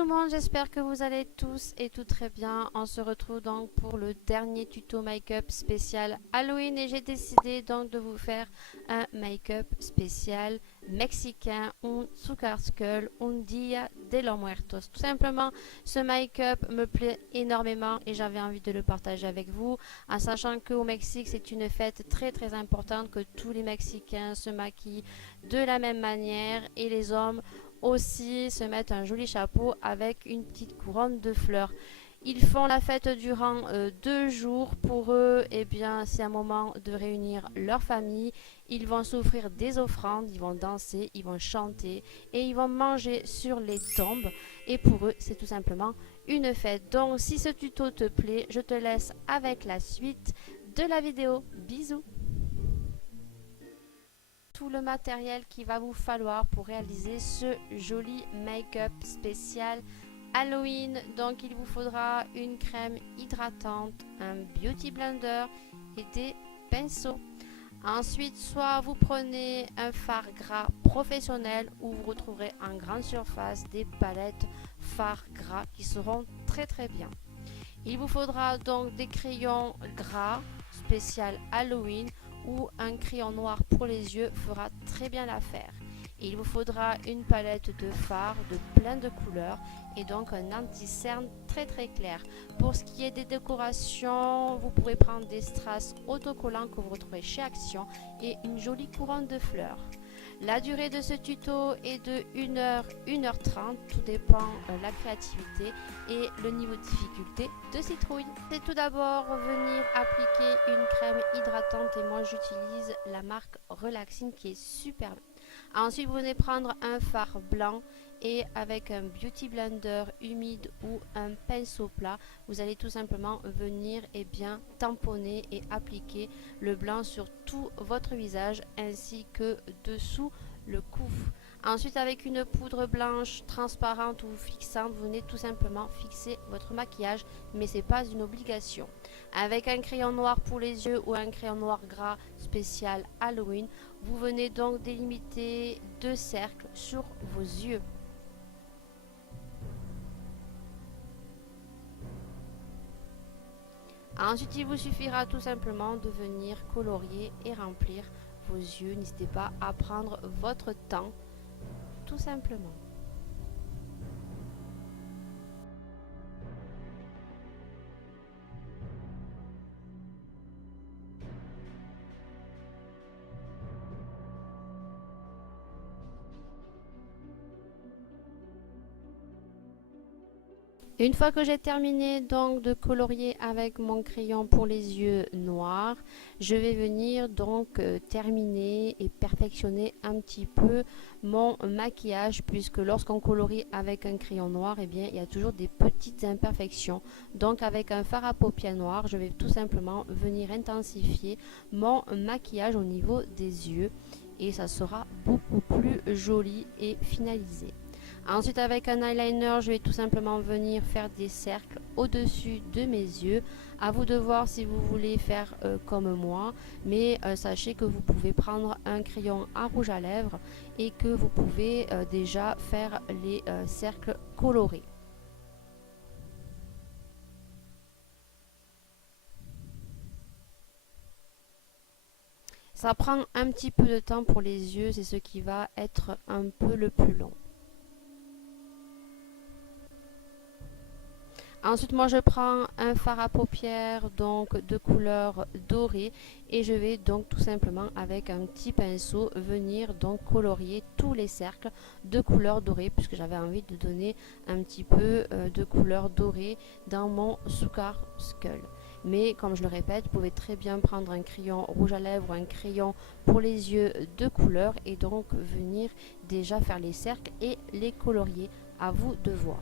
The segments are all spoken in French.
tout le monde, j'espère que vous allez tous et tout très bien. On se retrouve donc pour le dernier tuto make-up spécial Halloween et j'ai décidé donc de vous faire un make-up spécial mexicain, un Zuccarskull, un Dia de los Muertos. Tout simplement, ce make-up me plaît énormément et j'avais envie de le partager avec vous, en sachant qu'au Mexique, c'est une fête très importante, que tous les Mexicains se maquillent de la même manière et les hommes aussi se mettent un joli chapeau avec une petite couronne de fleurs. Ils font la fête durant 2 jours. Pour eux, eh bien, c'est un moment de réunir leur famille. Ils vont s'offrir des offrandes, ils vont danser, ils vont chanter et ils vont manger sur les tombes. Et pour eux, c'est tout simplement une fête. Donc, si ce tuto te plaît, je te laisse avec la suite de la vidéo. Bisous! Tout le matériel qu'il va vous falloir pour réaliser ce joli make-up spécial Halloween. Donc il vous faudra une crème hydratante, un beauty blender et des pinceaux. Ensuite, soit vous prenez un fard gras professionnel ou vous retrouverez en grande surface des palettes fard gras qui seront très bien. Il vous faudra donc des crayons gras spécial Halloween ou un crayon noir pour les yeux fera très bien l'affaire. Il vous faudra une palette de fard de plein de couleurs et donc un anti-cerne très clair. Pour ce qui est des décorations, vous pourrez prendre des strass autocollants que vous retrouvez chez Action et une jolie couronne de fleurs. La durée de ce tuto est de 1h, 1h30, tout dépend de la créativité et le niveau de difficulté de Citrouille. C'est tout d'abord venir appliquer une crème hydratante et moi j'utilise la marque Relaxing qui est superbe. Ensuite vous venez prendre un fard blanc et avec un beauty blender humide ou un pinceau plat, vous allez tout simplement venir tamponner et appliquer le blanc sur tout votre visage ainsi que dessous le cou. Ensuite, avec une poudre blanche transparente ou fixante, vous venez tout simplement fixer votre maquillage, mais ce n'est pas une obligation. Avec un crayon noir pour les yeux ou un crayon noir gras spécial Halloween, vous venez donc délimiter 2 cercles sur vos yeux. Ensuite, il vous suffira tout simplement de venir colorier et remplir vos yeux. N'hésitez pas à prendre votre temps, tout simplement. Une fois que j'ai terminé donc de colorier avec mon crayon pour les yeux noirs, je vais venir donc terminer et perfectionner un petit peu mon maquillage, puisque lorsqu'on colorie avec un crayon noir, eh bien, il y a toujours des petites imperfections. Donc avec un fard à paupières noir, je vais tout simplement venir intensifier mon maquillage au niveau des yeux et ça sera beaucoup plus joli et finalisé. Ensuite, avec un eyeliner, je vais tout simplement venir faire des cercles au-dessus de mes yeux. À vous de voir si vous voulez faire comme moi, mais sachez que vous pouvez prendre un crayon à rouge à lèvres et que vous pouvez déjà faire les cercles colorés. Ça prend un petit peu de temps pour les yeux, c'est ce qui va être un peu le plus long. Ensuite, moi je prends un fard à paupières donc de couleur dorée et je vais donc tout simplement avec un petit pinceau venir donc colorier tous les cercles de couleur dorée, puisque j'avais envie de donner un petit peu de couleur dorée dans mon Zuccarskull. Mais comme je le répète, vous pouvez très bien prendre un crayon rouge à lèvres ou un crayon pour les yeux de couleur et donc venir déjà faire les cercles et les colorier. À vous de voir.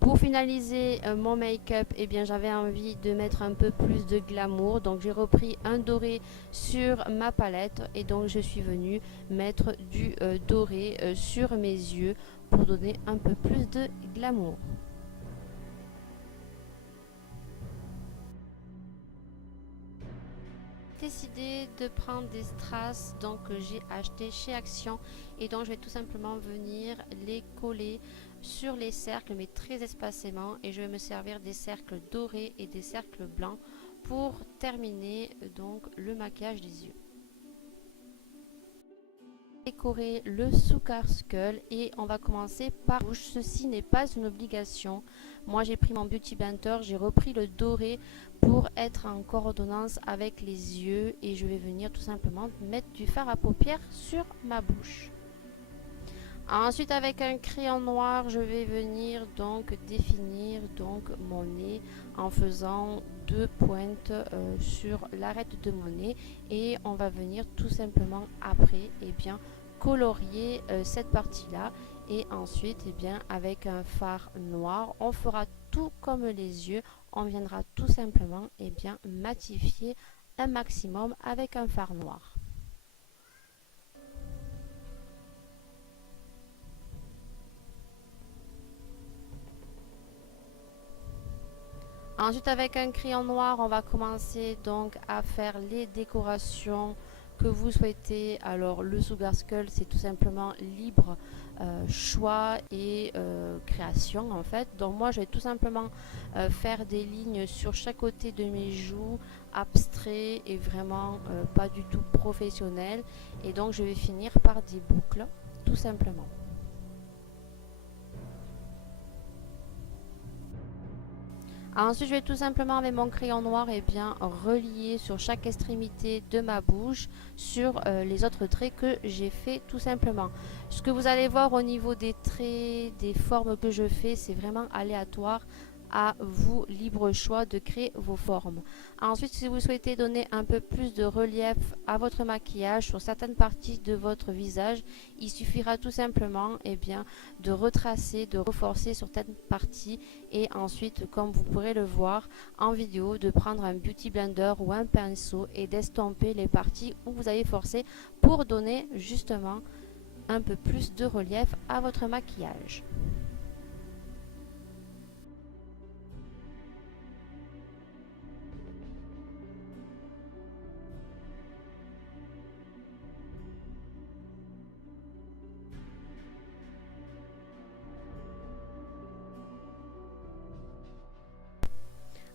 Pour finaliser mon make-up, eh bien j'avais envie de mettre un peu plus de glamour, donc j'ai repris un doré sur ma palette et donc je suis venue mettre du doré sur mes yeux pour donner un peu plus de glamour. décidé de prendre des strass donc que j'ai acheté chez Action, et donc je vais tout simplement venir les coller sur les cercles mais très espacément, et je vais me servir des cercles dorés et des cercles blancs pour terminer donc le maquillage des yeux. Décorer le Sugar Skull et on va commencer par bouche. Ceci n'est pas une obligation. Moi j'ai pris mon Beauty Blender, j'ai repris le doré pour être en coordonnance avec les yeux, et je vais venir tout simplement mettre du fard à paupières sur ma bouche. Ensuite, avec un crayon noir, je vais venir donc définir donc mon nez en faisant deux pointes sur l'arête de mon nez, et on va venir tout simplement après colorier cette partie là, et ensuite avec un fard noir on fera tout comme les yeux, on viendra tout simplement matifier un maximum avec un fard noir. Ensuite, avec un crayon noir, on va commencer donc à faire les décorations que vous souhaitez. Alors le Sugar Skull, c'est tout simplement libre choix et création en fait. Donc moi je vais tout simplement faire des lignes sur chaque côté de mes joues, abstrait et vraiment pas du tout professionnel, et donc je vais finir par des boucles tout simplement. Ensuite, je vais tout simplement avec mon crayon noir relier sur chaque extrémité de ma bouche sur les autres traits que j'ai fait tout simplement. Ce que vous allez voir au niveau des traits, des formes que je fais, c'est vraiment aléatoire. À vous, libre choix de créer vos formes. Ensuite, si vous souhaitez donner un peu plus de relief à votre maquillage sur certaines parties de votre visage, il suffira tout simplement de retracer, de reforcer sur certaines parties, et ensuite, comme vous pourrez le voir en vidéo, de prendre un Beauty Blender ou un pinceau et d'estomper les parties où vous avez forcé pour donner justement un peu plus de relief à votre maquillage.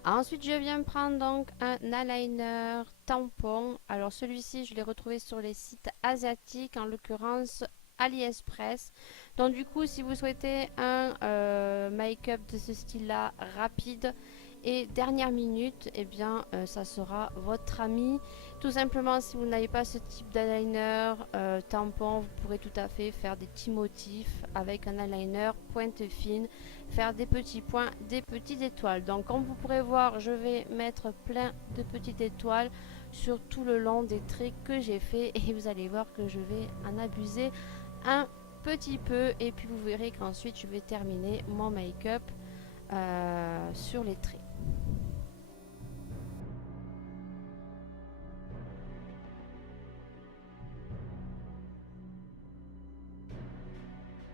Ensuite, je viens prendre donc un eyeliner tampon. Alors celui-ci, je l'ai retrouvé sur les sites asiatiques, en l'occurrence AliExpress. Donc du coup, si vous souhaitez un make-up de ce style-là, rapide et dernière minute, ça sera votre ami. Tout simplement, si vous n'avez pas ce type d'eyeliner tampon, vous pourrez tout à fait faire des petits motifs avec un eyeliner pointe fine, faire des petits points, des petites étoiles. Donc comme vous pourrez voir, je vais mettre plein de petites étoiles sur tout le long des traits que j'ai fait, et vous allez voir que je vais en abuser un petit peu, et puis vous verrez qu'ensuite je vais terminer mon make-up sur les traits.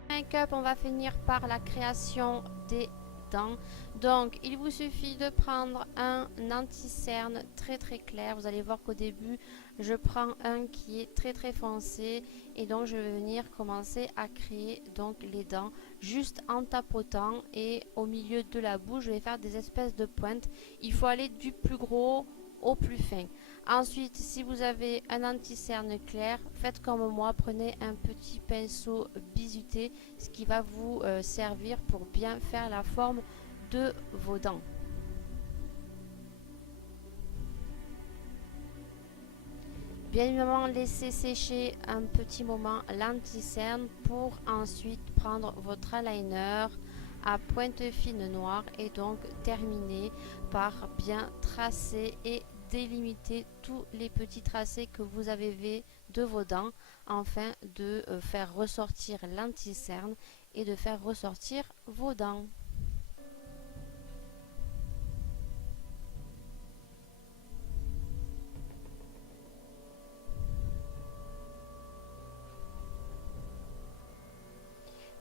Make-up, on va finir par la création des dents. Donc il vous suffit de prendre un anti-cerne très clair. Vous allez voir qu'au début je prends un qui est très foncé, et donc je vais venir commencer à créer donc les dents juste en tapotant, et au milieu de la bouche je vais faire des espèces de pointes. Il faut aller du plus gros au plus fin. Ensuite, si vous avez un anti-cerne clair, faites comme moi, prenez un petit pinceau bizuté, ce qui va vous servir pour bien faire la forme de vos dents. Bien évidemment, laissez sécher un petit moment l'anti-cerne pour ensuite prendre votre eyeliner à pointe fine noire, et donc terminer par bien tracer et délimiter tous les petits tracés que vous avez fait de vos dents, afin de faire ressortir l'anti-cerne et de faire ressortir vos dents.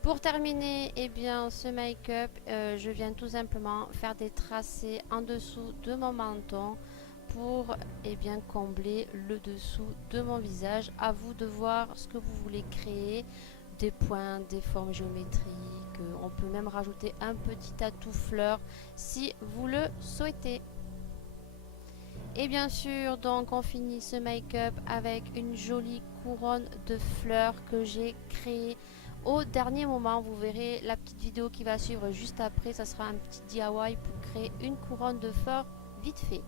Pour terminer ce make-up, je viens tout simplement faire des tracés en dessous de mon menton pour bien combler le dessous de mon visage. À vous de voir ce que vous voulez créer, des points, des formes géométriques. On peut même rajouter un petit atout fleur si vous le souhaitez. Et bien sûr, donc on finit ce make-up avec une jolie couronne de fleurs que j'ai créée au dernier moment. Vous verrez la petite vidéo qui va suivre juste après, ça sera un petit DIY pour créer une couronne de fleurs vite fait.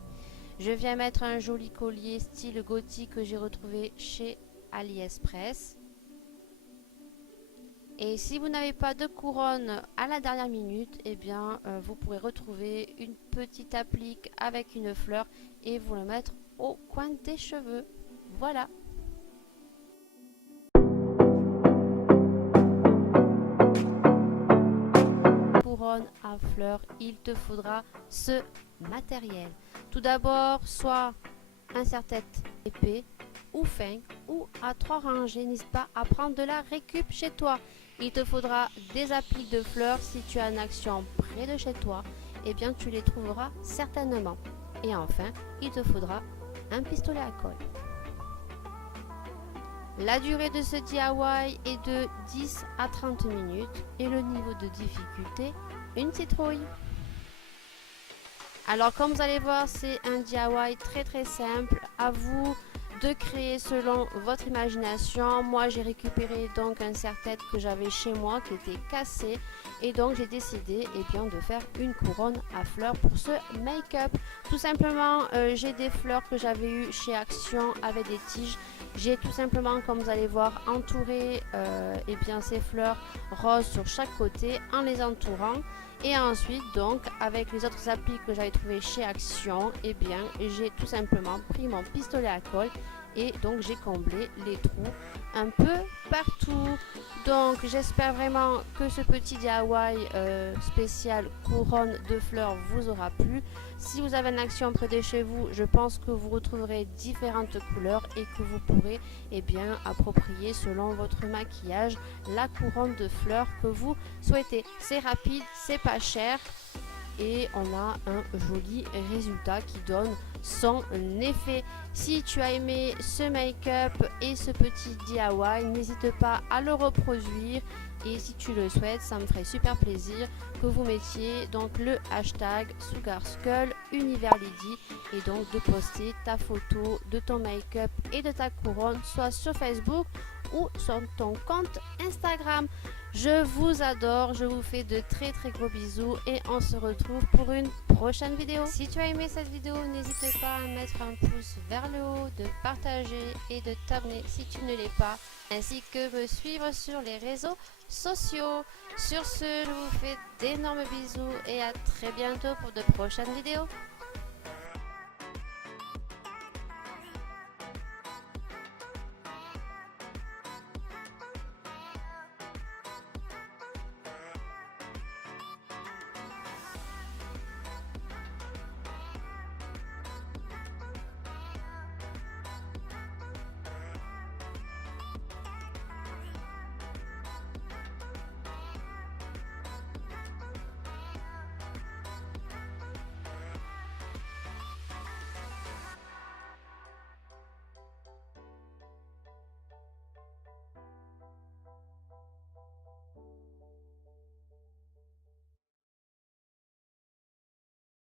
Je viens mettre un joli collier style gothique que j'ai retrouvé chez AliExpress. Et si vous n'avez pas de couronne à la dernière minute, vous pourrez retrouver une petite applique avec une fleur et vous le mettre au coin des cheveux. Voilà. Couronne à fleurs, il te faudra ce matériel. Tout d'abord, soit un serre-tête épais ou fin ou à 3 rangées. N'hésite pas à prendre de la récup chez toi. Il te faudra des appliques de fleurs. Si tu as une action près de chez toi, tu les trouveras certainement. Et enfin, il te faudra un pistolet à colle. La durée de ce DIY est de 10 à 30 minutes et le niveau de difficulté, une citrouille. Alors comme vous allez voir, c'est un DIY très simple. À vous de créer selon votre imagination. Moi j'ai récupéré donc un serre-tête que j'avais chez moi qui était cassé et donc j'ai décidé de faire une couronne à fleurs pour ce make-up. Tout simplement j'ai des fleurs que j'avais eu chez Action avec des tiges. J'ai tout simplement, comme vous allez voir, entouré ces fleurs roses sur chaque côté en les entourant. Et ensuite, donc, avec les autres applis que j'avais trouvé chez Action, j'ai tout simplement pris mon pistolet à colle et donc j'ai comblé les trous un peu partout. Donc, j'espère vraiment que ce petit DIY spécial couronne de fleurs vous aura plu. Si vous avez une Action près de chez vous, je pense que vous retrouverez différentes couleurs et que vous pourrez approprier selon votre maquillage la couronne de fleurs que vous souhaitez. C'est rapide, c'est pas cher et on a un joli résultat qui donne son effet. Si tu as aimé ce make-up et ce petit DIY, n'hésite pas à le reproduire et si tu le souhaites, ça me ferait super plaisir que vous mettiez donc le hashtag SugarSkullUniversLady et donc de poster ta photo de ton make-up et de ta couronne soit sur Facebook ou sur ton compte Instagram. Je vous adore, je vous fais de très gros bisous et on se retrouve pour une prochaine vidéo. Si tu as aimé cette vidéo, n'hésite pas à mettre un pouce vers le haut, de partager et de t'abonner si tu ne l'es pas, ainsi que me suivre sur les réseaux sociaux. Sur ce, je vous fais d'énormes bisous et à très bientôt pour de prochaines vidéos.